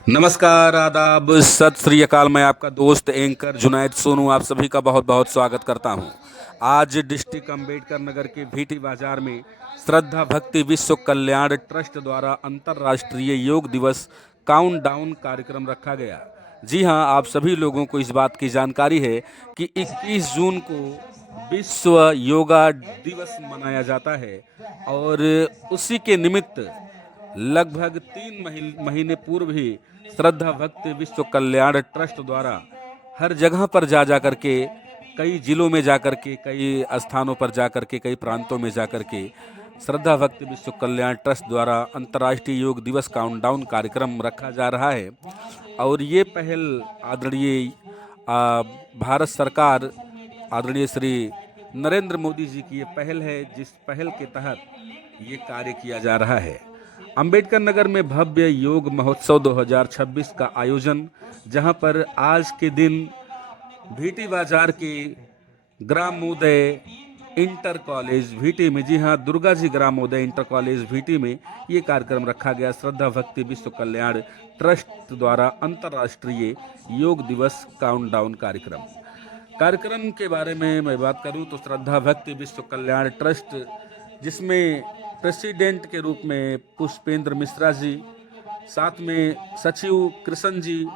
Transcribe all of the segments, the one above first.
नमस्कार, आदाब, सत श्री अकाल। मैं आपका दोस्त एंकर जुनैद सोनू आप सभी का बहुत बहुत स्वागत करता हूं। आज डिस्ट्रिक्ट अम्बेडकर नगर के भीटी बाजार में श्रद्धा भक्ति विश्व कल्याण ट्रस्ट द्वारा अंतर्राष्ट्रीय योग दिवस काउंटडाउन कार्यक्रम रखा गया। जी हां, आप सभी लोगों को इस बात की जानकारी है कि 21 जून को विश्व योगा दिवस मनाया जाता है और उसी के निमित्त लगभग 3 महीने पूर्व ही श्रद्धा भक्ति विश्व कल्याण ट्रस्ट द्वारा हर जगह पर जा करके, कई जिलों में जा करके, कई स्थानों पर जा करके, कई प्रांतों में जा करके श्रद्धा भक्ति विश्व कल्याण ट्रस्ट द्वारा अंतर्राष्ट्रीय योग दिवस काउंटडाउन कार्यक्रम रखा जा रहा है। और ये पहल आदरणीय भारत सरकार, आदरणीय श्री नरेंद्र मोदी जी की ये पहल है, जिस पहल के तहत ये कार्य किया जा रहा है। अंबेडकर नगर में भव्य योग महोत्सव 2026 का आयोजन, जहां पर आज के दिन भीटी बाजार के ग्रामोदय इंटर कॉलेज भीटी में, जी हां, दुर्गा जी ग्रामोदय इंटर कॉलेज भीटी में ये कार्यक्रम रखा गया। श्रद्धा भक्ति विश्व कल्याण ट्रस्ट द्वारा अंतर्राष्ट्रीय योग दिवस काउंटडाउन कार्यक्रम के बारे में मैं बात करूं तो श्रद्धा भक्ति विश्व कल्याण ट्रस्ट, जिसमें प्रेसिडेंट के रूप में पुष्पेंद्र मिश्रा जी, साथ में सचिव कृष्ण जी,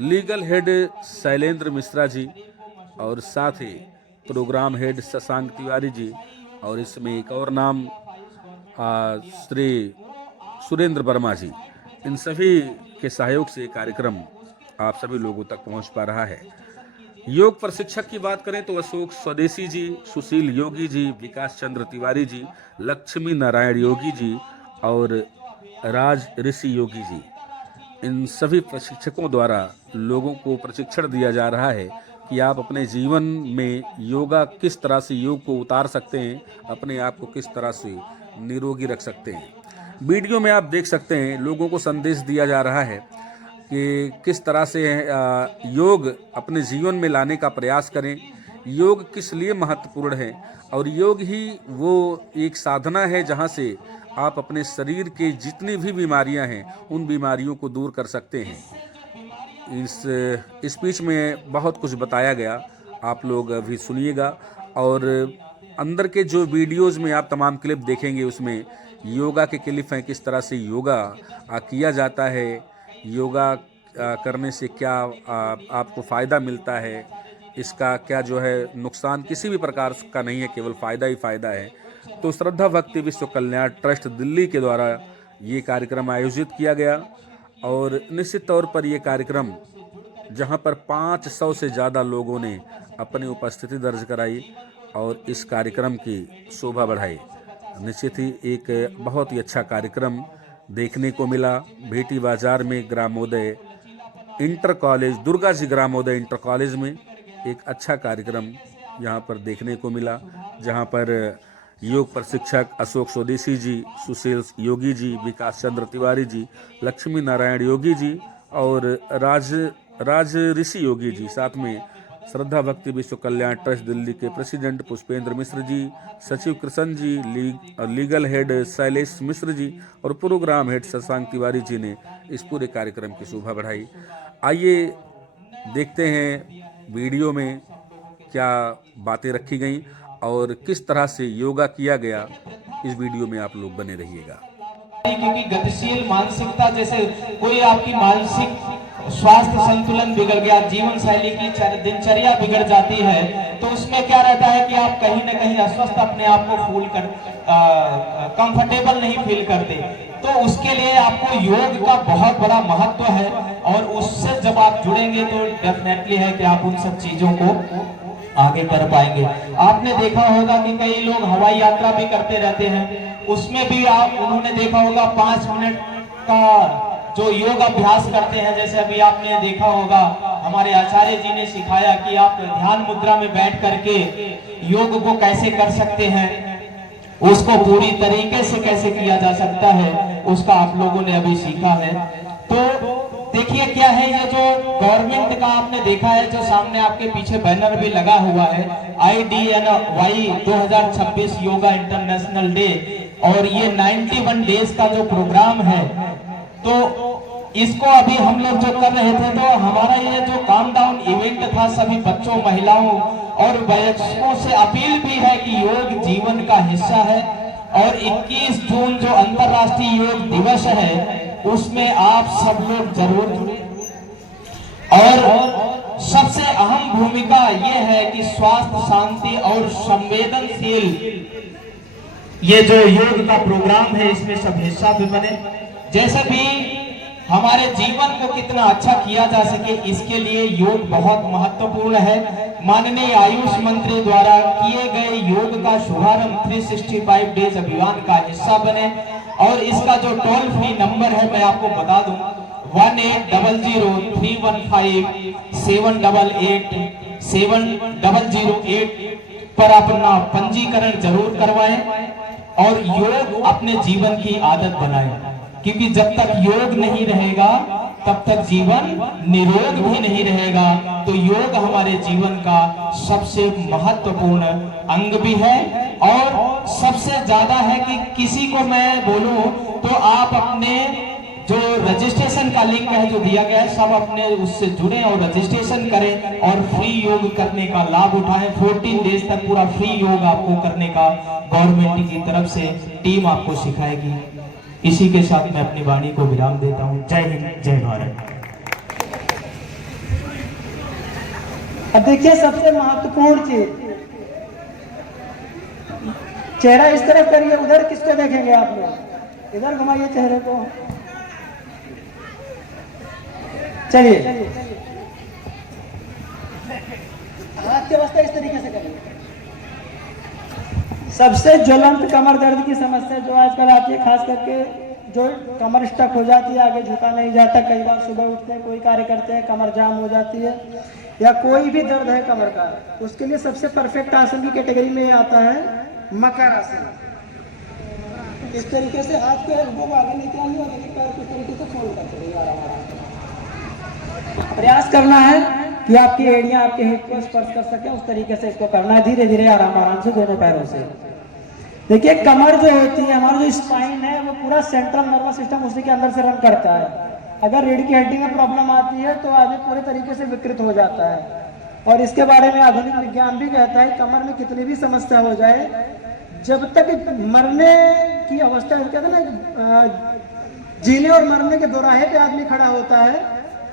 लीगल हेड शैलेंद्र मिश्रा जी और साथ ही प्रोग्राम हेड शशांक तिवारी जी, और इसमें एक और नाम श्री सुरेंद्र वर्मा जी, इन सभी के सहयोग से कार्यक्रम आप सभी लोगों तक पहुंच पा रहा है। योग प्रशिक्षक की बात करें तो अशोक स्वदेशी जी, सुशील योगी जी, विकास चंद्र तिवारी जी, लक्ष्मी नारायण योगी जी और राज ऋषि योगी जी, इन सभी प्रशिक्षकों द्वारा लोगों को प्रशिक्षण दिया जा रहा है कि आप अपने जीवन में योगा किस तरह से योग को उतार सकते हैं, अपने आप को किस तरह से निरोगी रख सकते हैं। वीडियो में आप देख सकते हैं लोगों को संदेश दिया जा रहा है कि किस तरह से योग अपने जीवन में लाने का प्रयास करें, योग किस लिए महत्वपूर्ण है, और योग ही वो एक साधना है जहाँ से आप अपने शरीर के जितनी भी बीमारियां हैं उन बीमारियों को दूर कर सकते हैं। इस स्पीच में बहुत कुछ बताया गया, आप लोग अभी सुनिएगा। और अंदर के जो वीडियोज़ में आप तमाम क्लिप देखेंगे उसमें योगा के क्लिप हैं, किस तरह से योगा किया जाता है, योगा करने से क्या आपको फ़ायदा मिलता है, इसका क्या जो है नुकसान किसी भी प्रकार का नहीं है, केवल फ़ायदा ही फ़ायदा है। तो श्रद्धा भक्ति विश्व कल्याण ट्रस्ट दिल्ली के द्वारा ये कार्यक्रम आयोजित किया गया और निश्चित तौर पर ये कार्यक्रम, जहां पर 500 से ज़्यादा लोगों ने अपनी उपस्थिति दर्ज कराई और इस कार्यक्रम की शोभा बढ़ाई, निश्चित ही एक बहुत ही अच्छा कार्यक्रम देखने को मिला। भीटी बाजार में ग्रामोदय इंटर कॉलेज, दुर्गा जी ग्रामोदय इंटर कॉलेज में एक अच्छा कार्यक्रम यहाँ पर देखने को मिला, जहाँ पर योग प्रशिक्षक अशोक स्वदेशी जी, सुशील योगी जी, विकास चंद्र तिवारी जी, लक्ष्मी नारायण योगी जी और राज ऋषि योगी जी, साथ में श्रद्धा भक्ति विश्व कल्याण ट्रस्ट दिल्ली के प्रेसिडेंट पुष्पेंद्र मिश्र जी, सचिव कृष्ण जी, लीगल हेड शैलेश मिश्र जी और प्रोग्राम हेड शशांक तिवारी जी ने इस पूरे कार्यक्रम की शोभा बढ़ाई। आइए देखते हैं वीडियो में क्या बातें रखी गई और किस तरह से योगा किया गया। इस वीडियो में आप लोग बने रहिएगा। क्योंकि गतिशील मानसिकता, जैसे कोई आपकी मानसिक स्वास्थ्य संतुलन बिगड़ गया, जीवन शैली की दिनचर्या बिगड़ जाती है, तो उसमें क्या रहता है कि आप कहीं ना कहीं अस्वस्थ अपने आप को फील कर कंफर्टेबल नहीं फील करते। तो उसके लिए आपको योग का बहुत बड़ा महत्व है और उससे जब आप जुड़ेंगे तो डेफिनेटली है कि आप उन सब चीजों को आगे कर पाएंगे। आपने देखा होगा कि कई लोग हवाई यात्रा भी करते रहते हैं, उसमें भी उन्होंने देखा होगा 5 मिनट का जो योग अभ्यास करते हैं। जैसे अभी आपने देखा होगा हमारे आचार्य जी ने सिखाया कि आप ध्यान मुद्रा में बैठ करके योग को कैसे कर सकते हैं, उसको पूरी तरीके से कैसे किया जा सकता है, उसका आप लोगों ने अभी सीखा है। तो देखिए क्या है, ये जो गवर्नमेंट का आपने देखा है, जो सामने आपके पीछे बैनर भी लगा हुआ है, IDNY 2026 योगा इंटरनेशनल डे, और ये 91 डेज का जो प्रोग्राम है। तो इसको अभी हम लोग जो कर रहे थे, तो हमारा ये जो काम डाउन इवेंट था, सभी बच्चों, महिलाओं और वयस्कों से अपील भी है कि योग जीवन का हिस्सा है। और 21 जून जो अंतर्राष्ट्रीय योग दिवस है, उसमें आप सब लोग जरूर जुड़े। और सबसे अहम भूमिका ये है कि स्वास्थ्य, शांति और संवेदनशील ये जो योग का प्रोग्राम है, इसमें सब हिस्सा भी बने। जैसे भी हमारे जीवन को कितना अच्छा किया जा सके, इसके लिए योग बहुत महत्वपूर्ण है। माननीय आयुष मंत्री द्वारा किए गए योग का शुभारंभ 365 डेज अभियान का हिस्सा बने। और इसका जो टोल फ्री नंबर है, मैं आपको बता दूं, 1800-315-788-7008 पर अपना पंजीकरण जरूर करवाएं और योग अपने जीवन की आदत बनाएं, क्योंकि जब तक योग नहीं रहेगा तब तक जीवन निरोग भी नहीं रहेगा। तो योग हमारे जीवन का सबसे महत्वपूर्ण अंग भी है। और सबसे ज्यादा है कि किसी को मैं बोलूं तो आप अपने जो रजिस्ट्रेशन का लिंक है जो दिया गया है, सब अपने उससे जुड़े और रजिस्ट्रेशन करें और फ्री योग करने का लाभ उठाएं। 14 डेज तक पूरा फ्री योग आपको करने का गवर्नमेंट की तरफ से टीम आपको सिखाएगी। इसी के साथ मैं अपनी वाणी को विराम देता हूं। जय हिंद, जय भारत। अब देखिए सबसे महत्वपूर्ण चीज, चेहरा इस तरफ करिए, उधर किसको देखेंगे आप लोग, इधर घुमाइए चेहरे को। चलिए हाथ की अवस्था इस तरीके से करिए। सबसे ज्वलंत कमर दर्द की समस्या जो आजकल आती है, खास करके जो कमर स्टक हो जाती है, आगे झुका नहीं जाता, कई बार सुबह उठते हैं, कोई कार्य करते हैं, कमर जाम हो जाती है, या कोई भी दर्द है कमर का, उसके लिए सबसे परफेक्ट आसन की कैटेगरी में आता है मकर आसन। इस तरीके से हाथ के एल्बो को आगे निकालिए और पैर को इस तरीके से फोल्ड करते रहिए आराम आराम। प्रयास करना है कि आपकी एड़ियां आपके हिप को स्पर्श कर सके, उस तरीके से इसको करना है, धीरे धीरे आराम आराम से दोनों पैरों से। देखिए कमर जो होती है, हमारा जो स्पाइन है, वो पूरा सेंट्रल नर्वस सिस्टम उसी के अंदर से रन करता है। अगर रीढ़ की हड्डी में प्रॉब्लम आती है तो आदमी पूरे तरीके से विकृत हो जाता है। और इसके बारे में आधुनिक विज्ञान भी कहता है, कमर में कितनी भी समस्या हो जाए, जब तक मरने की अवस्था, कहते हैं ना जीने और मरने के दोराहे पे आदमी खड़ा होता है,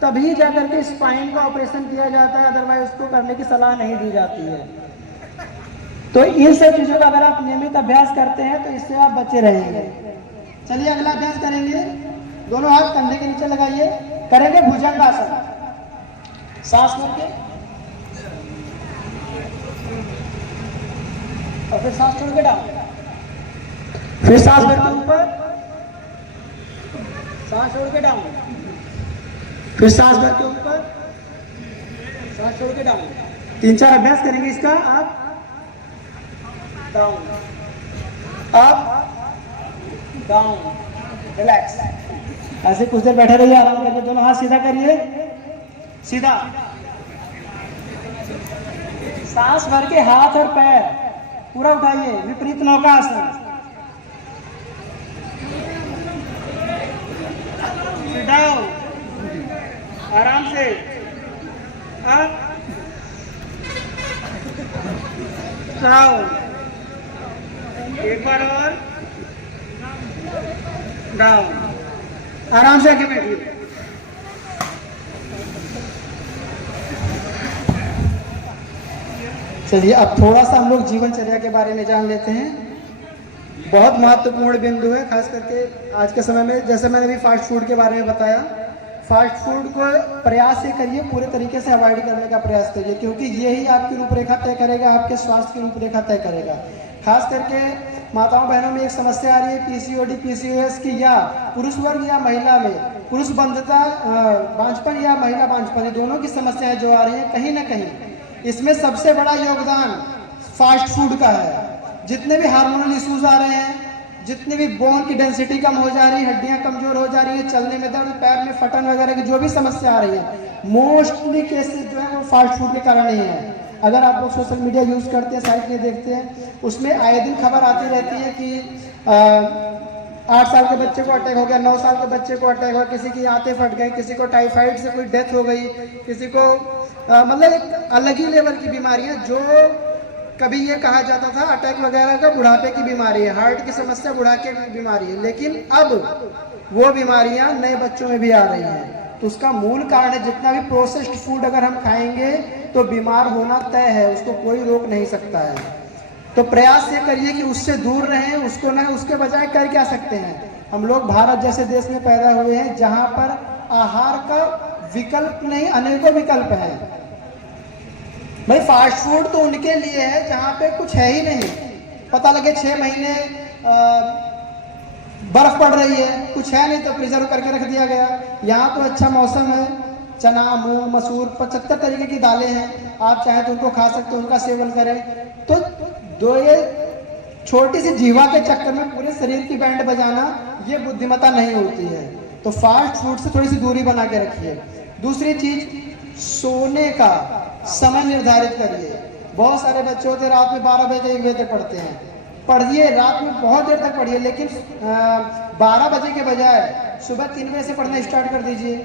तभी जाकर के स्पाइन का ऑपरेशन किया जाता है, अदरवाइज उसको करने की सलाह नहीं दी जाती है। तो इन सब चीजों का अगर आप नियमित अभ्यास करते हैं तो इससे आप बचे रहेंगे। चलिए अगला अभ्यास करेंगे। दोनों हाथ कंधे के नीचे लगाइए, करेंगे भुजंगासन। सांस लेके और फिर सांस छोड़ के डाउन, फिर सांस भर के ऊपर, सांस छोड़ के डाउन, फिर सांस भर के ऊपर, सांस छोड़ के डाउन। 3-4 अभ्यास करेंगे इसका। आप डाउन, अप, डाउन, रिलैक्स। ऐसे कुछ देर बैठे रहिए आराम करके। दोनों हाथ सीधा करिए, सीधा। सांस भर के हाथ और पैर पूरा उठाइए, विपरीत नौका आसन। डाउन, आराम से, अप, डाउन, एक बार और, डाउन, आराम से आके बैठिए। चलिए अब थोड़ा सा हम लोग जीवनचर्या के बारे में जान लेते हैं। बहुत महत्वपूर्ण बिंदु है, खास करके आज के समय में। जैसे मैंने भी फास्ट फूड के बारे में बताया, फास्ट फूड को प्रयास ये करिए, पूरे तरीके से अवॉइड करने का प्रयास करिए, क्योंकि यही आपकी रूपरेखा तय करेगा, आपके स्वास्थ्य की रूपरेखा तय करेगा। खास करके माताओं बहनों में एक समस्या आ रही है पीसीओडी पीसीओएस की, या पुरुष वर्ग या महिला में पुरुष बंधता बांझपन या महिला बांझपन, दोनों की समस्याएं जो आ रही है, कहीं ना कहीं इसमें सबसे बड़ा योगदान फास्ट फूड का है। जितने भी हार्मोनल इश्यूज आ रहे हैं, जितने भी बोन की डेंसिटी कम हो जा रही है, हड्डियां कमजोर हो जा रही है, चलने में दर्द, पैर में फटन वगैरह की जो भी समस्या आ रही है, मोस्टली केसेस जो है वो फास्ट फूड के कारण ही है। अगर आप लोग सोशल मीडिया यूज करते हैं, साइट में देखते हैं, उसमें आए दिन खबर आती रहती है कि 8 साल के बच्चे को अटैक हो गया, 9 साल के बच्चे को अटैक हो गया, किसी की आंतें फट गई, किसी को टाइफाइड से कोई डेथ हो गई, किसी को मतलब एक अलग ही लेवल की बीमारियां, जो कभी ये कहा जाता था अटैक वगैरह का बुढ़ापे की बीमारी है, हार्ट की समस्या बुढ़ापे की बीमारी है, लेकिन अब वो बीमारियां नए बच्चों में भी आ रही हैं। तो उसका मूल कारण है जितना भी प्रोसेस्ड फूड अगर हम खाएंगे तो बीमार होना तय है, उसको कोई रोक नहीं सकता है। तो प्रयास ये करिए कि उससे दूर रहें, उसको ना, उसके बजाय कर क्या सकते हैं। हम लोग भारत जैसे देश में पैदा हुए हैं जहां पर आहार का विकल्प नहीं, अनेकों विकल्प हैं। भाई फास्ट फूड तो उनके लिए है जहां पे कुछ है ही नहीं, पता लगे 6 महीने बर्फ पड़ रही है, कुछ है नहीं तो प्रिजर्व करके रख दिया गया। यहाँ तो अच्छा मौसम है, चना, मूंग, मसूर, 75 तरीके की दालें हैं, आप चाहे तो उनको खा सकते हो, उनका सेवन करें। तो दो ये छोटी सी जीवा के चक्कर में पूरे शरीर की बैंड बजाना ये बुद्धिमत्ता नहीं होती है। तो फास्ट फूड से थोड़ी सी दूरी बना के रखिए। दूसरी चीज, सोने का समय निर्धारित करिए। बहुत सारे बच्चे होते हैं रात में 12 बजे 1 बजे तक पढ़ते हैं, पढ़िए रात में बहुत देर तक पढ़िए, लेकिन 12 बजे के बजाय सुबह 3 बजे से पढ़ना स्टार्ट कर दीजिए।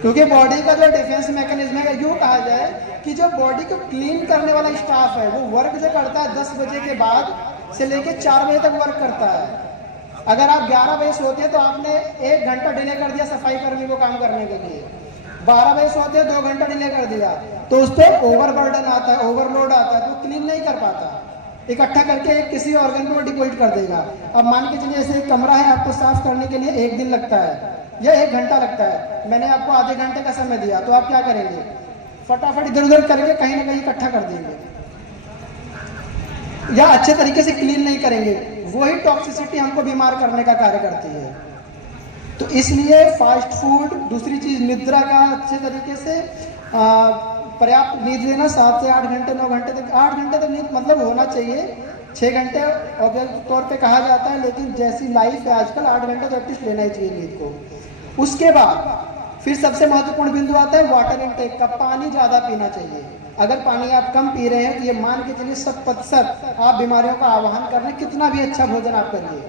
क्योंकि बॉडी का जो डिफेंस मैकेनिज्म है, यूँ कहा जाए कि जो बॉडी को क्लीन करने वाला स्टाफ है वो वर्क जो करता है 10 बजे के बाद से लेकर 4 बजे तक वर्क करता है। अगर आप 11 बजे सोते हैं तो आपने 1 घंटा डिले कर दिया सफाई कर्मी को काम करने के लिए। 12 बजे सोते हैं 2 घंटा डिले कर दिया, तो उस पर ओवरबर्डन आता है, ओवरलोड आता है, तो क्लीन नहीं कर पाता, इकट्ठा करके किसी ऑर्गन को डिपॉजिट कर देगा। अब मान के चलिए ऐसे एक कमरा है, आपको साफ करने के लिए 1 दिन लगता है या 1 घंटा लगता है, मैंने आपको आधे घंटे का समय दिया, तो आप क्या करेंगे? फटाफट इधर उधर करके कहीं ना कहीं इकट्ठा कर देंगे या अच्छे तरीके से क्लीन नहीं करेंगे। वही टॉक्सिसिटी हमको बीमार करने का कार्य करती है। तो इसलिए फास्ट फूड, दूसरी चीज निद्रा का अच्छे तरीके से पर्याप्त नींद लेना, 7 से 8 घंटे 9 घंटे तक, 8 घंटे तक नींद मतलब होना चाहिए, 6 घंटे औद्योगिक तौर पे कहा जाता है, लेकिन जैसी लाइफ है आजकल 8 घंटे तो एटलीस्ट लेना ही चाहिए नींद को। उसके बाद फिर सबसे महत्वपूर्ण बिंदु आता है वाटर इनटेक का, पानी ज़्यादा पीना चाहिए। अगर पानी आप कम पी रहे हैं तो ये मान के चलिए 100% आप बीमारियों का आह्वान कर रहे हैं। कितना भी अच्छा भोजन आप करिए,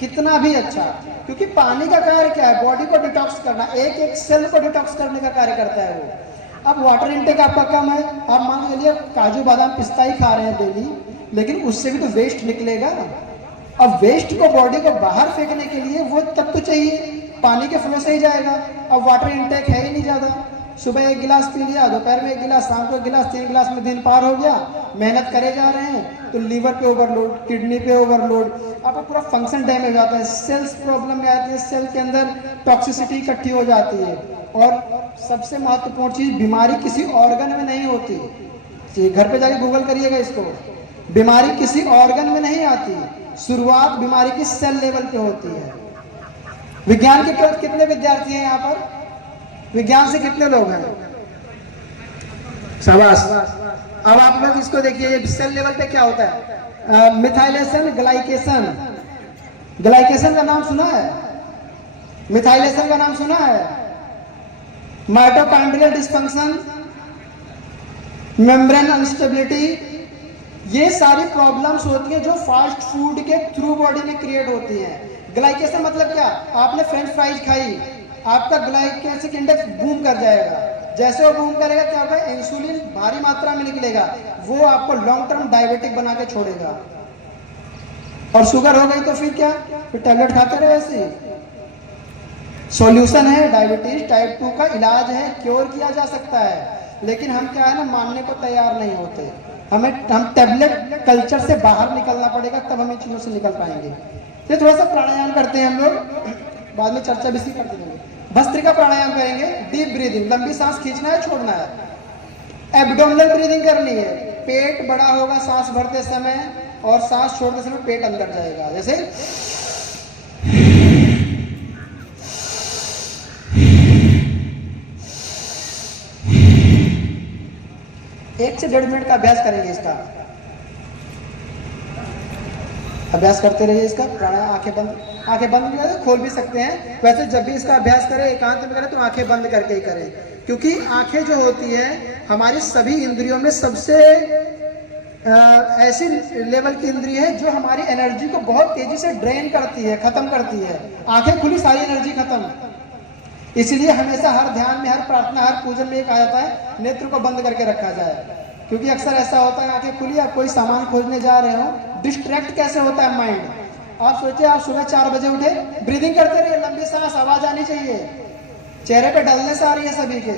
कितना भी अच्छा, क्योंकि पानी का कार्य क्या है? बॉडी को डिटॉक्स करना, एक एक सेल को डिटॉक्स करने का कार्य करता है वो। अब वाटर इनटेक आपका कम है, आप मान लीजिए काजू बादाम पिस्ता ही खा रहे हैं डेली, लेकिन उससे भी तो वेस्ट निकलेगा। अब वेस्ट को बॉडी को बाहर फेंकने के लिए वो तत्व चाहिए, पानी के फ्लो से ही जाएगा। अब वाटर इनटेक है ही नहीं ज़्यादा, सुबह 1 गिलास पी लिया, दोपहर में 1 गिलास, शाम को 1 गिलास, 3 गिलास में दिन पार हो गया। मेहनत करे जा रहे हैं तो लीवर पे ओवरलोड, किडनी पे ओवरलोड, आपका पूरा फंक्शन डैमेज हो जाता है, सेल्स प्रॉब्लम में आती है, सेल के अंदर टॉक्सिसिटी इकट्ठी हो जाती है। और सबसे महत्वपूर्ण चीज़, बीमारी किसी ऑर्गन में नहीं होती। घर पे जाके गूगल करिएगा इसको, बीमारी किसी ऑर्गन में नहीं आती, शुरुआत बीमारी की सेल लेवल पे होती है। विज्ञान के प्रति कितने विद्यार्थी हैं यहाँ पर? विज्ञान से कितने लोग हैं? शाबाश। अब आप लोग इसको देखिए, ये सेल लेवल पे क्या होता है? Methylation, glycation. ग्लाइकेशन का नाम सुना है? मिथाइलेशन का नाम सुना है? माइटोकॉन्ड्रियल डिस्फंक्शन, मेम्ब्रेन अनस्टेबिलिटी, ये सारी प्रॉब्लम्स होती हैं जो फास्ट फूड के थ्रू बॉडी में क्रिएट होती हैं। ग्लाइकेशन मतलब क्या? आपने फ्रेंच फ्राइज खाई, आपका ग्लाइकेमिक इंडेक्स बूम कर जाएगा। जैसे वो बूम करेगा क्या होगा? इंसुलिन भारी मात्रा में निकलेगा, वो आपको लॉन्ग टर्म डायबिटिक बना के छोड़ेगा। और शुगर हो गई तो फिर क्या? फिर टैबलेट खाते रहे ऐसे। सॉल्यूशन है, डायबिटीज टाइप 2 का इलाज है, क्योर किया जा सकता है, लेकिन हम क्या है ना, मानने को तैयार नहीं होते। हम टैबलेट कल्चर से बाहर निकलना पड़ेगा, तब हम इन चीजों से निकल पाएंगे। तो थोड़ा सा प्राणायाम करते हैं हम लोग, बाद में चर्चा भी करते रहेंगे। भस्त्रिका प्राणायाम करेंगे, डीप ब्रीदिंग, लंबी सांस खींचना है, छोड़ना है। एब्डोमिनल ब्रीदिंग करनी है, पेट बड़ा होगा सांस भरते समय और सांस छोड़ते समय पेट अंदर जाएगा। जैसे 1 से 1.5 मिनट का अभ्यास करेंगे। इसका अभ्यास करते रहिए इसका प्राणायाम। आंखें बंद भी करें, खोल भी सकते हैं। वैसे जब भी इसका अभ्यास करें, एकांत में करें, तो आंखें बंद करके ही करें, क्योंकि आंखें जो होती है हमारी सभी इंद्रियों में सबसे ऐसी लेवल की इंद्रिय है जो हमारी एनर्जी को बहुत तेजी से ड्रेन करती है, खत्म करती है। आंखें खुली, सारी एनर्जी खत्म। इसलिए हमेशा हर ध्यान में, हर प्रार्थना, हर पूजन में कहा जाता है नेत्र को बंद करके रखा जाए, क्योंकि अक्सर ऐसा होता है आंखें खुली, आप कोई सामान खोजने जा रहे हो, डिस्ट्रैक्ट कैसे होता है माइंड। आप सोचिए, आप सुबह 4 बजे उठे, ब्रीदिंग करते रहिए, लंबी सांस, आवाज आनी चाहिए, चेहरे पे डलनेस आ रही है सभी के,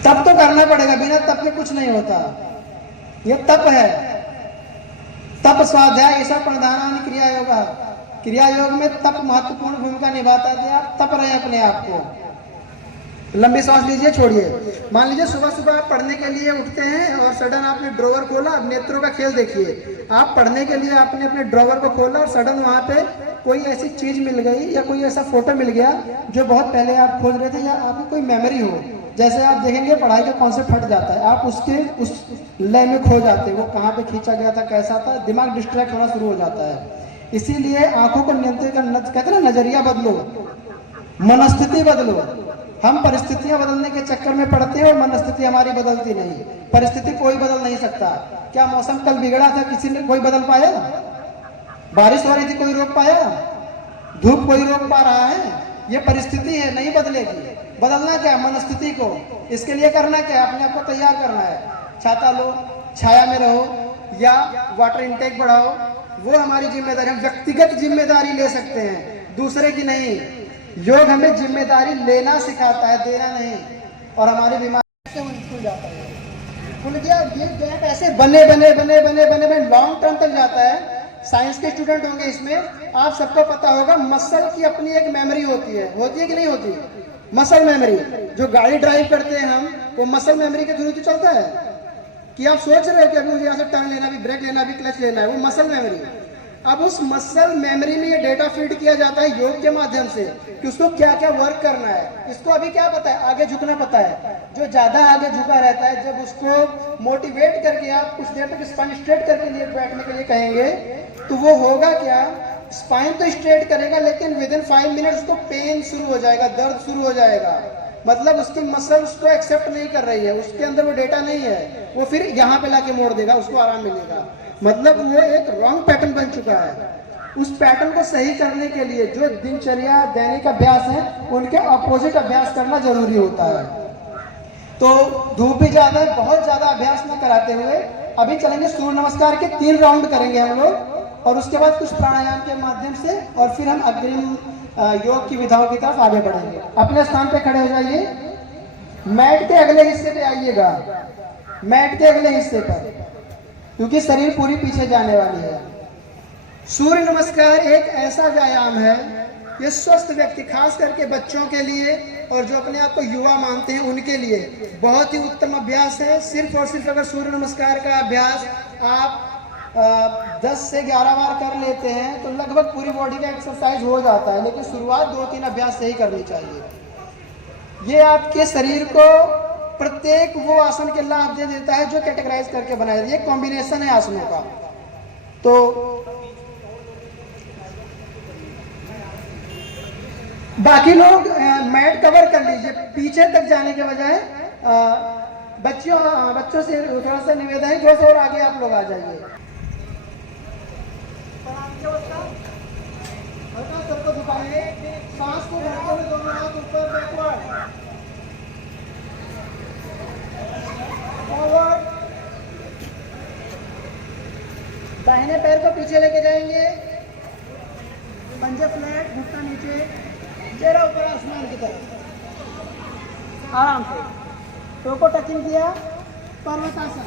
तब तो करना पड़ेगा, बिना तप के कुछ नहीं होता। ये तप है, तप स्वाध्याय ईश्वर प्रणधान क्रिया योग। क्रिया योग में तप महत्वपूर्ण भूमिका निभाता है। आप तप रहे हैं अपने आप को। लंबी सांस लीजिए, छोड़िए। मान लीजिए सुबह सुबह आप पढ़ने के लिए उठते हैं और सडन आपने ड्रॉवर खोला। अब नेत्रों का खेल देखिए, आप पढ़ने के लिए आपने अपने ड्रॉवर को खोला और सडन वहां पे कोई ऐसी चीज मिल गई या कोई ऐसा फोटो मिल गया जो बहुत पहले आप खोज रहे थे, या आपकी कोई मेमोरी हो। जैसे आप देखेंगे पढ़ाई का कॉन्सेप्ट हट जाता है, आप उस लय में खो जाते हैं, वो कहाँ पे खींचा गया था, कैसा था, दिमाग डिस्ट्रैक्ट होना शुरू हो जाता है। इसीलिए आंखों को नियंत्रित करना, कहते हैं ना, नजरिया बदलो, मनस्थिति बदलो। हम परिस्थितियां बदलने के चक्कर में पड़ते हैं और मनस्थिति हमारी बदलती नहीं। परिस्थिति कोई बदल नहीं सकता। क्या मौसम कल बिगड़ा था, किसी ने कोई बदल पाया? बारिश हो रही थी, कोई रोक पाया? धूप कोई रोक पा रहा है? ये परिस्थिति है, नहीं बदलेगी। बदलना क्या? मनस्थिति को। इसके लिए करना क्या? अपने आप को तैयार करना है। छाता लो, छाया में रहो, या वाटर इनटेक बढ़ाओ, वो हमारी जिम्मेदारी। हम व्यक्तिगत जिम्मेदारी ले सकते हैं, दूसरे की नहीं। योग हमें जिम्मेदारी लेना सिखाता है, देना नहीं। और हमारी बीमारी से खुल जाता है, खुल गया। ये गैप ऐसे बने बने बने बने बने बने लॉन्ग टर्म तक जाता है। साइंस के स्टूडेंट होंगे इसमें, आप सबको पता होगा मसल की अपनी एक मेमोरी होती है कि नहीं होती? Muscle memory. जो गाड़ी ड्राइव करते हैं हम, वो मसल मेमोरी के थ्रू तो चलता है कि आप सोच रहे हो कि अभी मुझे यहाँ से टर्न लेना, भी ब्रेक लेना, भी क्लच लेना है, वो मसल मेमोरी। अब उस मसल मेमोरी में ये डेटा फीड किया जाता है योग के माध्यम से कि उसको क्या क्या वर्क करना है। इसको अभी क्या पता है? आगे झुकना पता है। जो ज्यादा आगे झुका रहता है, जब उसको मोटिवेट करके आप कुछ देर तक स्पाइन स्ट्रेट करके लिए बैठने के लिए कहेंगे, तो वो होगा क्या? स्पाइन तो स्ट्रेट करेगा, लेकिन विद इन 5 मिनट उसको पेन शुरू हो जाएगा, दर्द शुरू हो जाएगा। मतलब उसकी मसल उसको एक्सेप्ट नहीं कर रही है, उसके अंदर वो डेटा नहीं है, वो फिर यहाँ पे लाके मोड़ देगा, उसको आराम मिलेगा। मतलब वो एक रॉन्ग पैटर्न बन चुका है। उस पैटर्न को सही करने के लिए जो दिनचर्या, दैनिक अभ्यास है, उनके अपोजिट अभ्यास करना जरूरी होता है। तो धूप भी ज्यादा है, बहुत ज्यादा अभ्यास न कराते हुए अभी चलेंगे सूर्य नमस्कार के 3 राउंड करेंगे हम लोग, और उसके बाद कुछ प्राणायाम के माध्यम से, और फिर हम अग्रिम योग की विधाओं की तरफ आगे बढ़ेंगे। अपने स्थान पे खड़े हो जाइए, मैट के अगले हिस्से पे आइएगा, मैट के अगले हिस्से पर, क्योंकि शरीर पूरी पीछे जाने वाली है। सूर्य नमस्कार एक ऐसा व्यायाम है, ये स्वस्थ व्यक्ति, खास करके बच्चों के लिए और जो अपने आप को युवा मानते हैं उनके लिए बहुत ही उत्तम अभ्यास है। सिर्फ और सिर्फ अगर सूर्य नमस्कार का अभ्यास आप 10 से 11 बार कर लेते हैं तो लगभग पूरी बॉडी का एक्सरसाइज हो जाता है, लेकिन शुरुआत 2-3 अभ्यास से ही करनी चाहिए। ये आपके शरीर को प्रत्येक वो आसन के लाभ दे देता है जो कैटेगराइज करके बनाया। ये कॉम्बिनेशन है आसनों का। तो बाकी लोग मैट कवर कर लीजिए, पीछे तक जाने के बजाय। बच्चों से थोड़ा सा निवेदन है, थोड़ा सा और आगे आप लोग आ जाइए। सबको झुकाइए, सांस को भरते हुए दोनों हाथ ऊपर, बैकवर्ड, फॉरवर्ड। दाहिने पैर को पीछे लेके जाएंगे, पंजे फ्लैट, घुटना नीचे, चेहरा ऊपर आसमान की तरफ, आराम से। टो को टचिंग किया, पर्वतासन।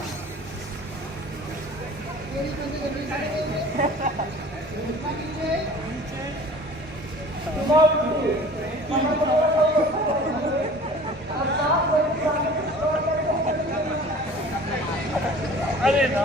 अरे ना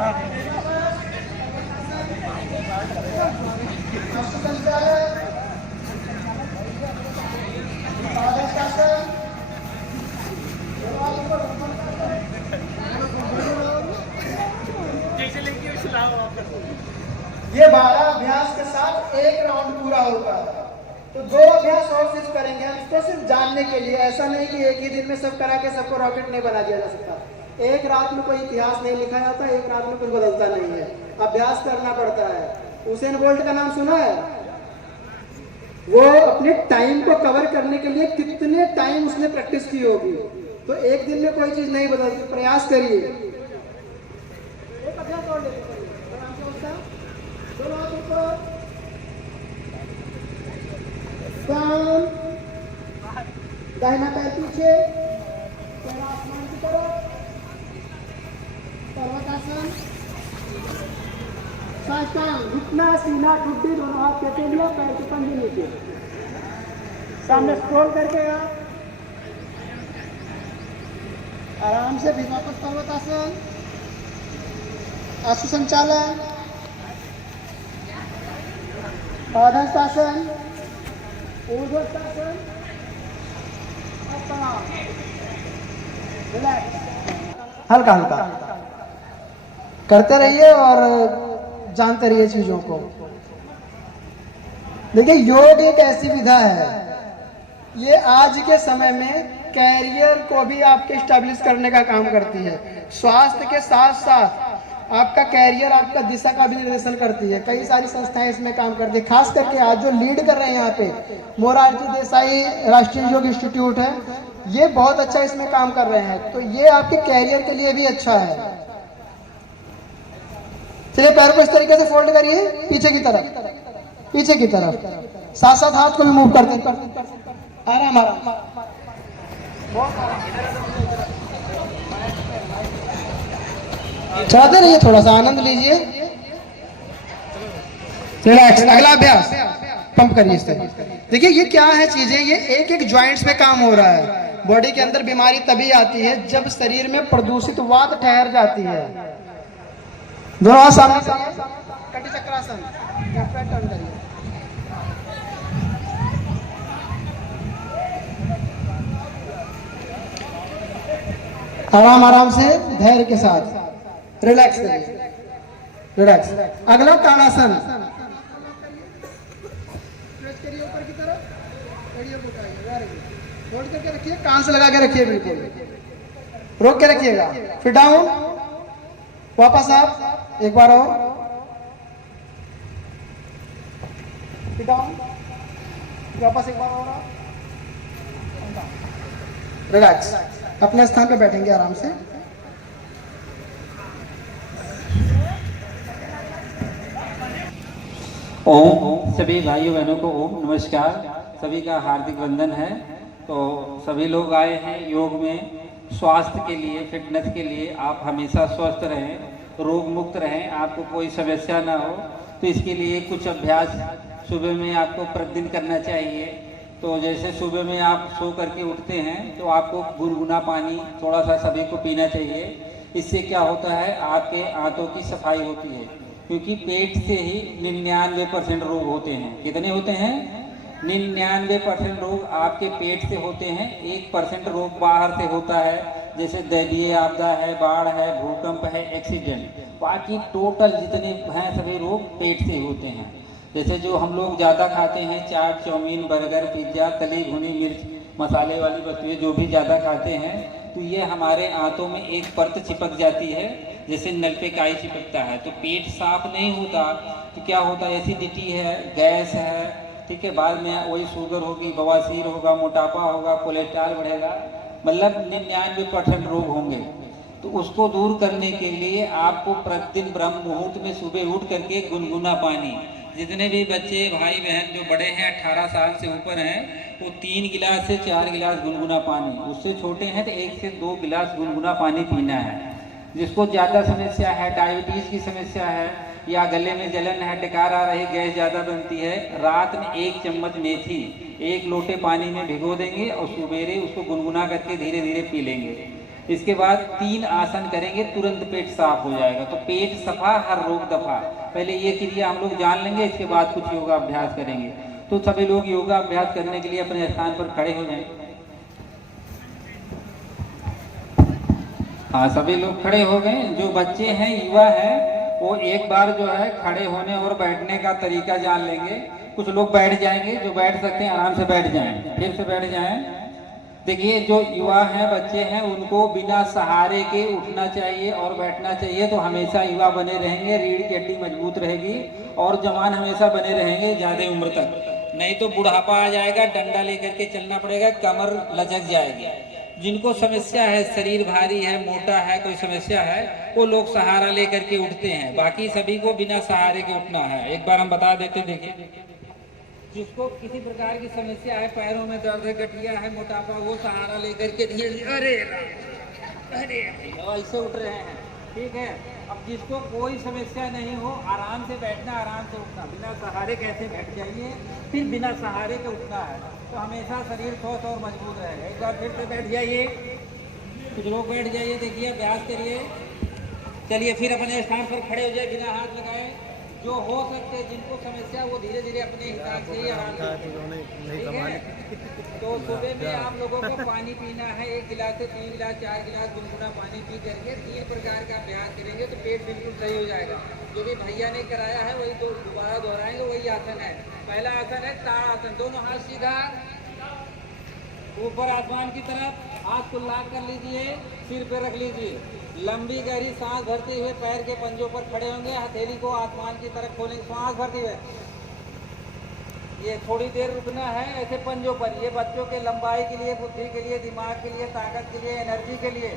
ये 12 अभ्यास के साथ एक राउंड पूरा होगा। तो 2 अभ्यास और सिर्फ करेंगे हम, इसको सिर्फ जानने के लिए। ऐसा नहीं कि एक ही दिन में सब करा के सबको रॉकेट नहीं बना दिया जा सकता। एक रात में कोई इतिहास नहीं लिखा जाता, एक रात में कुछ बदलता नहीं है, अभ्यास करना पड़ता है। उसेन बोल्ट का नाम सुना है? वो अपने टाइम को कवर करने के लिए कितने टाइम उसने प्रैक्टिस की होगी। तो एक दिन में कोई चीज नहीं बदलती, प्रयास करिए। एक अभ्यास और लेते हैं, आराम से उठा, दोनों हाथ ऊपर, डाउन, दाहिना पैर पीछे, पैर आसमान की तरफ, पर्वतासन, साष्टांग, घुटना सीना ठुड्डी दोनों हाथ कहते लिए, पैर के पंजे नीचे, सामने स्क्रॉल करके आराम से भी वापस पर्वतासन, आंसू संचालन, आसन, ऊर्ध्वाधर, हल्का हल्का करते रहिए और जानते रहिए चीजों को। देखिए, योग एक ऐसी विधा है, ये आज के समय में कैरियर को भी आपके स्टैब्लिश करने का काम करती है। स्वास्थ्य के साथ साथ आपका कैरियर, आपका दिशा का भी निर्देशन करती है। कई सारी संस्थाएं इसमें काम करती है। खास करके आज जो लीड कर रहे हैं यहाँ पे मोरारजी देसाई राष्ट्रीय योग इंस्टीट्यूट है, ये बहुत अच्छा इसमें काम कर रहे हैं। तो ये आपके कैरियर के लिए भी अच्छा है। चलिए, पैर को इस तरीके से फोल्ड करिए, पीछे की तरफ, पीछे की तरफ, साथ साथ हाथ को भी मूव करते हैं, आराम आराम। चलाते रहिए, थोड़ा सा आनंद लीजिए, रिलैक्स। अगला अभ्यास, पंप करिए इस तरह। देखिए, ये क्या है चीजें, ये एक एक जॉइंट्स में काम हो रहा है। बॉडी के अंदर बीमारी तभी आती है जब शरीर में प्रदूषित वात ठहर जाती है। दोनों हाथ सामने करिए, कटी चक्रासन, टर्न करिए। आराम आराम से, धैर्य के साथ, रिलैक्स करिए, रिलैक्स। अगला ताड़ासन, स्ट्रेच करिए ऊपर की तरफ, कड़ियों को उठाइए, वेरी गुड। होल्ड करके रखिए, कान से लगा के रखिए, बिल्कुल रोक के रखिएगा। फिर डाउन, वापस आप, एक बार और, फिर डाउन, वापस एक बार और, रिलैक्स। अपने स्थान पे बैठेंगे आराम से। ओम, सभी भाइयों बहनों को ओम नमस्कार। सभी का हार्दिक वंदन है। तो सभी लोग आए हैं योग में स्वास्थ्य के लिए, फिटनेस के लिए। आप हमेशा स्वस्थ रहें, रोग मुक्त रहें, आपको कोई समस्या ना हो। तो इसके लिए कुछ अभ्यास सुबह में आपको प्रतिदिन करना चाहिए। तो जैसे सुबह में आप सो करके उठते हैं तो आपको गुनगुना पानी थोड़ा सा सभी को पीना चाहिए। इससे क्या होता है, आपके आंतों की सफाई होती है, क्योंकि पेट से ही 99% रोग होते हैं। कितने होते हैं? 99% रोग आपके पेट से होते हैं। 1% रोग बाहर से होता है, जैसे दैवीय आपदा है, बाढ़ है, भूकंप है, एक्सीडेंट। बाकी टोटल जितने हैं सभी रोग पेट से होते हैं। जैसे जो हम लोग ज़्यादा खाते हैं, चाट, चाउमीन, बर्गर, पिज्ज़ा, तली भुनी मिर्च मसाले वाली वस्तुएं जो भी ज़्यादा खाते हैं, तो ये हमारे आंतों में एक परत चिपक जाती है, जैसे नल पे काई चिपकता है। तो पेट साफ नहीं होता तो क्या होता है, एसिडिटी है, गैस है, ठीक है, बाद में वही शुगर होगी, बवासीर होगा, मोटापा होगा, कोलेस्ट्रॉल बढ़ेगा, मतलब 99% रोग होंगे। तो उसको दूर करने के लिए आपको प्रतिदिन ब्रह्म मुहूर्त में सुबह उठ करके गुनगुना पानी, जितने भी बच्चे भाई बहन जो बड़े हैं 18 साल से ऊपर हैं, वो 3 गिलास से 4 गिलास गुनगुना पानी, उससे छोटे हैं तो 1 से 2 गिलास गुनगुना पानी पीना है। जिसको ज़्यादा समस्या है, डायबिटीज़ की समस्या है, या गले में जलन है, डकार आ रही, गैस ज़्यादा बनती है, रात में 1 चम्मच मेथी 1 लोटे पानी में भिगो देंगे और सुबेरे उसको गुनगुना करके धीरे धीरे पी लेंगे। इसके बाद 3 आसन करेंगे, तुरंत पेट साफ हो जाएगा। तो पेट सफा, हर रोग दफा। पहले ये क्रिया हम लोग जान लेंगे, इसके बाद कुछ योगा अभ्यास करेंगे। तो सभी लोग योगा अभ्यास करने के लिए अपने स्थान पर खड़े हो जाएं। हाँ, सभी लोग खड़े हो गए। जो बच्चे हैं, युवा हैं, वो एक बार जो है खड़े होने और बैठने का तरीका जान लेंगे। कुछ लोग बैठ जाएंगे, जो बैठ सकते हैं आराम से बैठ जाएं, फिर से बैठ जाएं। देखिए, जो युवा हैं, बच्चे हैं, उनको बिना सहारे के उठना चाहिए और बैठना चाहिए, तो हमेशा युवा बने रहेंगे, रीढ़ की हड्डी मजबूत रहेगी और जवान हमेशा बने रहेंगे ज़्यादा उम्र तक। नहीं तो बुढ़ापा आ जाएगा, डंडा लेकर के चलना पड़ेगा, कमर लचक जाएगी। जिनको समस्या है, शरीर भारी है, मोटा है, कोई समस्या है, वो लोग सहारा लेकर के उठते हैं। बाकी सभी को बिना सहारे के उठना है। एक बार हम बता देते, देखिए, जिसको किसी प्रकार की समस्या है, पैरों में दर्द है, गठिया है, मोटापा, वो सहारा लेकर के धीरे अरे ऐसे उठ रहे हैं। ठीक है। अब जिसको कोई समस्या नहीं हो, आराम से बैठना, आराम से उठना, बिना सहारे कैसे बैठ जाइए, फिर बिना सहारे के उठना है, तो हमेशा शरीर स्वस्थ और मजबूत रहेगा। एक बार फिर से बैठ जाइए, कुछ लोग बैठ जाइए, देखिए, अभ्यास करिए। चलिए, फिर अपने स्थान पर खड़े हो जाए बिना हाथ लगाए। जो हो सकते, जिनको समस्या, वो धीरे धीरे अपने हिसाब से ही आराम से, ठीक है। तो सुबह में आप लोगों को पानी पीना है, 1 गिलास से 3 गिलास 4 गिलास गुनगुना पानी पी करके 3 प्रकार का अभ्यास करेंगे तो पेट बिल्कुल सही हो जाएगा। जो भी भैया ने कराया है वही तो दोबारा दोहराएंगे, वही आसन है। पहला आसन है ताड़ आसन। दोनों हाथ सीधा ऊपर आसमान की तरफ, हाथ को लाग कर लीजिए, सिर पे रख लीजिए। लंबी गहरी सांस भरते हुए पैर के पंजों पर खड़े होंगे, हथेली को आसमान की तरफ खोलेंगे, सांस भरते हुए। ये थोड़ी देर रुकना है ऐसे पंजों पर। ये बच्चों के लंबाई के लिए, बुद्धि के लिए, दिमाग के लिए, ताकत के लिए, एनर्जी के लिए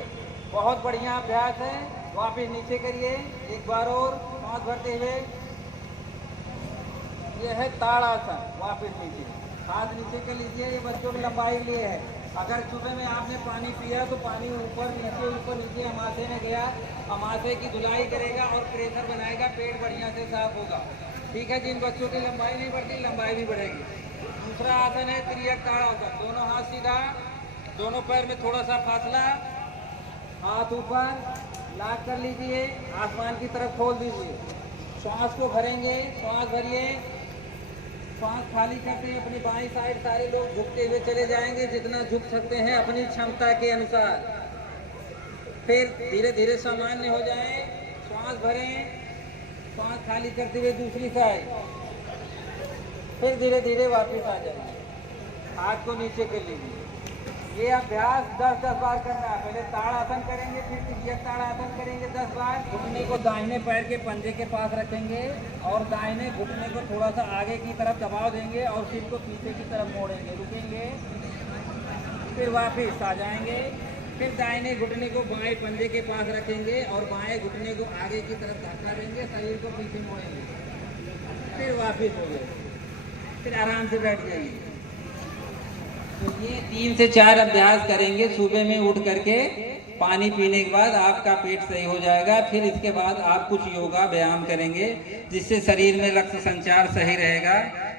बहुत बढ़िया अभ्यास है। वापिस नीचे करिए, एक बार और सांस भरते हुए। ये है ताड़ आसन। वापिस नीचे, हाथ नीचे कर लीजिए। ये बच्चों की लंबाई के लिए है। अगर सुबह में आपने पानी पिया तो पानी ऊपर नीचे अमाशय में गया, अमाशय की धुलाई करेगा और प्रेशर बनाएगा, पेट बढ़िया से साफ होगा। ठीक है। जिन बच्चों की लंबाई नहीं बढ़ती, लंबाई भी बढ़ेगी। दूसरा आसन है त्रियक ताड़ आसन। दोनों हाथ सीधा, दोनों पैर में थोड़ा सा फासला, हाथ ऊपर लाग कर लीजिए, आसमान की तरफ खोल दीजिए। श्वास को भरेंगे, श्वास भरिए, श्वास खाली करते हैं। अपनी बाईं साइड सारे लोग झुकते हुए चले जाएंगे, जितना झुक सकते हैं अपनी क्षमता के अनुसार। फिर धीरे धीरे सामान्य हो जाएं, श्वास भरें, श्वास खाली करते हुए दूसरी साइड, फिर धीरे धीरे वापस आ जाएंगे। हाथ को नीचे कर लीजिए। ये अभ्यास 10-10 बार करना है। पहले ताड़ आसन करेंगे, फिर त्रियक ताड़ आसन करेंगे 10 बार। घुटने को दाहिने पैर के पंजे के पास रखेंगे और दाहिने घुटने को थोड़ा सा आगे की तरफ दबाव देंगे और सिर को पीछे की तरफ मोड़ेंगे, रुकेंगे, फिर वापस आ जाएंगे। फिर दाहिने घुटने को बाएं पंजे के पास रखेंगे और बाएं घुटने को आगे की तरफ धक्का देंगे, शरीर को पीछे मोड़ेंगे, फिर वापस हो गए, फिर आराम से बैठ जाइए। तो ये 3 से 4 अभ्यास करेंगे सुबह में उठ करके। पानी पीने के बाद आपका पेट सही हो जाएगा। फिर इसके बाद आप कुछ योगा व्यायाम करेंगे, जिससे शरीर में रक्त संचार सही रहेगा,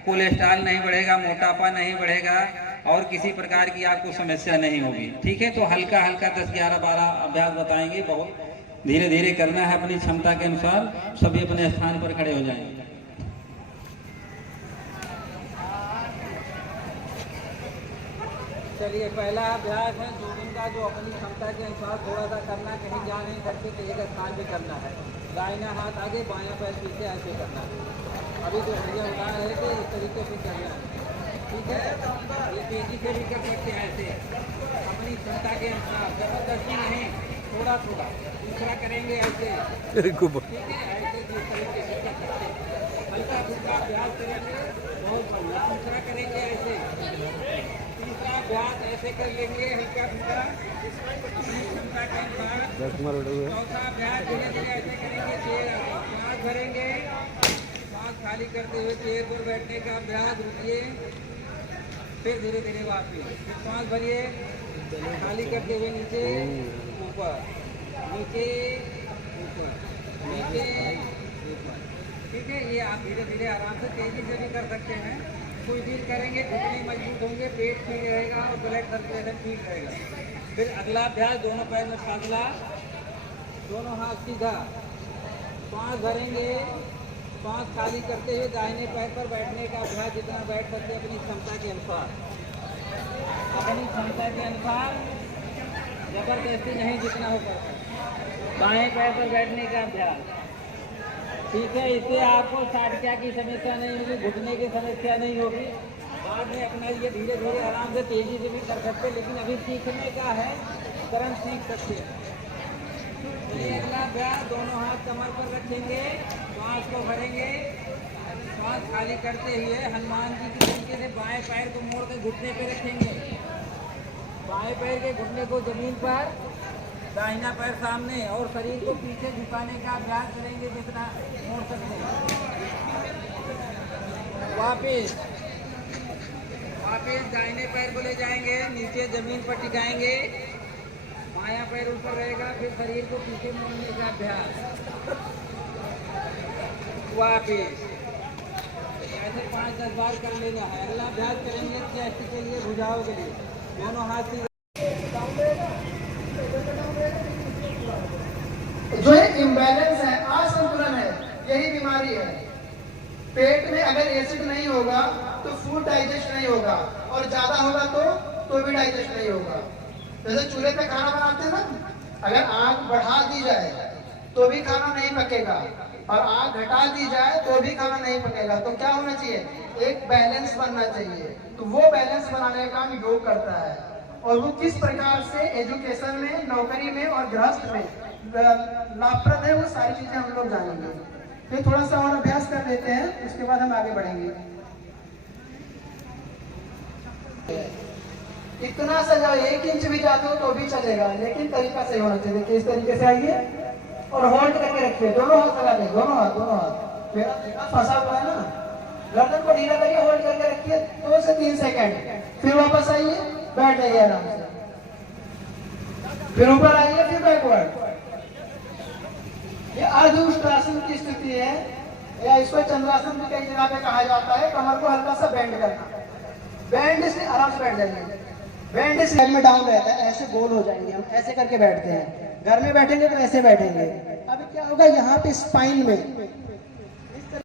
कोलेस्ट्रॉल नहीं बढ़ेगा, मोटापा नहीं बढ़ेगा और किसी प्रकार की आपको समस्या नहीं होगी। ठीक है। तो हल्का हल्का 10, 11, 12 अभ्यास बताएंगे। बहुत धीरे धीरे करना है अपनी क्षमता के अनुसार। सभी अपने स्थान पर खड़े हो जाएंगे। चलिए, पहला अभ्यास है जोगिंग का, जो अपनी क्षमता के अनुसार थोड़ा सा करना, कहीं जा नहीं करके एक स्थान पे करना है। दाहिना हाथ आगे, बायां पैर पीछे, ऐसे करना है। अभी तो भैया बता रहे थे इस तरीके से करना है। ठीक है। ये तेजी से भी कर सकते हैं ऐसे, अपनी क्षमता के अनुसार, जबरदस्ती नहीं, थोड़ा थोड़ा। दूसरा करेंगे ऐसे, ठीक है, ऐसे जिस तरीके से कर सकते हैं, हल्का फुल्का अभ्यास करेंगे, बहुत बढ़िया। दूसरा करेंगे ऐसे, तीसरा अभ्यास ऐसे कर लेंगे, हल्का फुल्का अपनी क्षमता के अनुसार। चौथा अभ्यास धीरे धीरे ऐसे करेंगे, चेयर श्वास भरेंगे, श्वास खाली करते हुए चेयर पर बैठने का अभ्यास, रुकिए, फिर धीरे धीरे वापस, फिर श्वास भरिए, खाली करते हुए नीचे ऊपर, नीचे ऊपर, नीचे ऊपर। ठीक है। ये आप धीरे धीरे आराम से तेजी से भी कर सकते हैं। कुछ देर करेंगे, घुटने मजबूत होंगे, पेट ठीक रहेगा और ब्लड सर्कुलेशन ठीक रहेगा। फिर अगला अभ्यास, दोनों पैर में फासला, दोनों हाथ सीधा, श्वास भरेंगे, श्वास खाली करते हुए दाहिने पैर पर बैठने का अभ्यास, जितना बैठ सकते अपनी क्षमता के अनुसार, अपनी क्षमता के अनुसार, जबरदस्ती नहीं, जितना हो सकता। बाएं पैर पर बैठने का अभ्यास। ठीक है। इससे आपको साटिया की समस्या नहीं होगी, घुटने की समस्या नहीं होगी, बाद में अपना ये धीरे धीरे आराम से तेजी से भी कर सकते हैं, लेकिन अभी सीखने का है, तुरंत सीख सकते हैं। चलिए अगला अभ्यास, दोनों हाथ कमर पर रखेंगे, श्वास को भरेंगे, श्वास खाली करते हुए हनुमान जी की तरीके से बाएं पैर को मोड़ कर घुटने पे रखेंगे, बाएं पैर के घुटने को जमीन पर, दाहिना पैर सामने, और शरीर को पीछे झुकाने का अभ्यास करेंगे जितना मोड़ सकते हैं। वापिस दाहिने पैर को ले जाएंगे, नीचे जमीन पर टिकाएंगे, बायां पैर ऊपर रहेगा, फिर शरीर को पीछे मोड़ने का अभ्यास। वापिस ऐसे 5-10 बार कर लेना है। अगला अभ्यास करेंगे चेस्ट के लिए, भुजाओं के लिए, दोनों हाथ से। जो ये इम्बैलेंस है, असंतुलन है, यही बीमारी है। पेट में अगर एसिड नहीं होगा तो फूड डाइजेस्ट नहीं होगा, और ज्यादा होगा तो भी डाइजेस्ट नहीं होगा। जैसे चूल्हे पे खाना बनाते हैं ना, अगर आग बढ़ा दी जाए तो भी खाना नहीं पकेगा, और आग घटा दी जाए तो भी खाना नहीं पकेगा। तो क्या होना चाहिए, एक बैलेंस बनना चाहिए। तो वो बैलेंस बनाने का काम योग करता है, और वो किस प्रकार से एजुकेशन में, नौकरी में और गृहस्थ में लाभप्रद है, वो सारी चीजें हम लोग जानेंगे। तो थोड़ा सा और अभ्यास कर लेते हैं, उसके बाद हम आगे बढ़ेंगे। इतना सा जाओ, 1 इंच भी जाते हो तो भी चलेगा, लेकिन तरीका सही होना चाहिए। देखिए इस तरीके से आइए और होल्ड करके रखिए, दोनों हाथ लगा दें, दोनों हाथ। मेरा फंसा हुआ है ना, गर्दन को ढीला करिए, होल्ड करके रखिए 2 से 3 सेकंड, फिर वापस आइए, बैठ जाइए आराम से, फिर ऊपर आइए, फिर बैकवर्ड। ये अर्ध उष्ट्रासन की स्थिति है, या इसको चंद्रासन भी कई जगह पे कहा जाता है। कमर को हल्का सा बेंड करना, बेंड से आराम से बैठ जाइए। बेंड से में डाउन रहता है, ऐसे गोल हो जाएंगे, हम ऐसे करके बैठते हैं। घर में बैठेंगे तो ऐसे बैठेंगे। अब क्या होगा, यहाँ पे स्पाइन में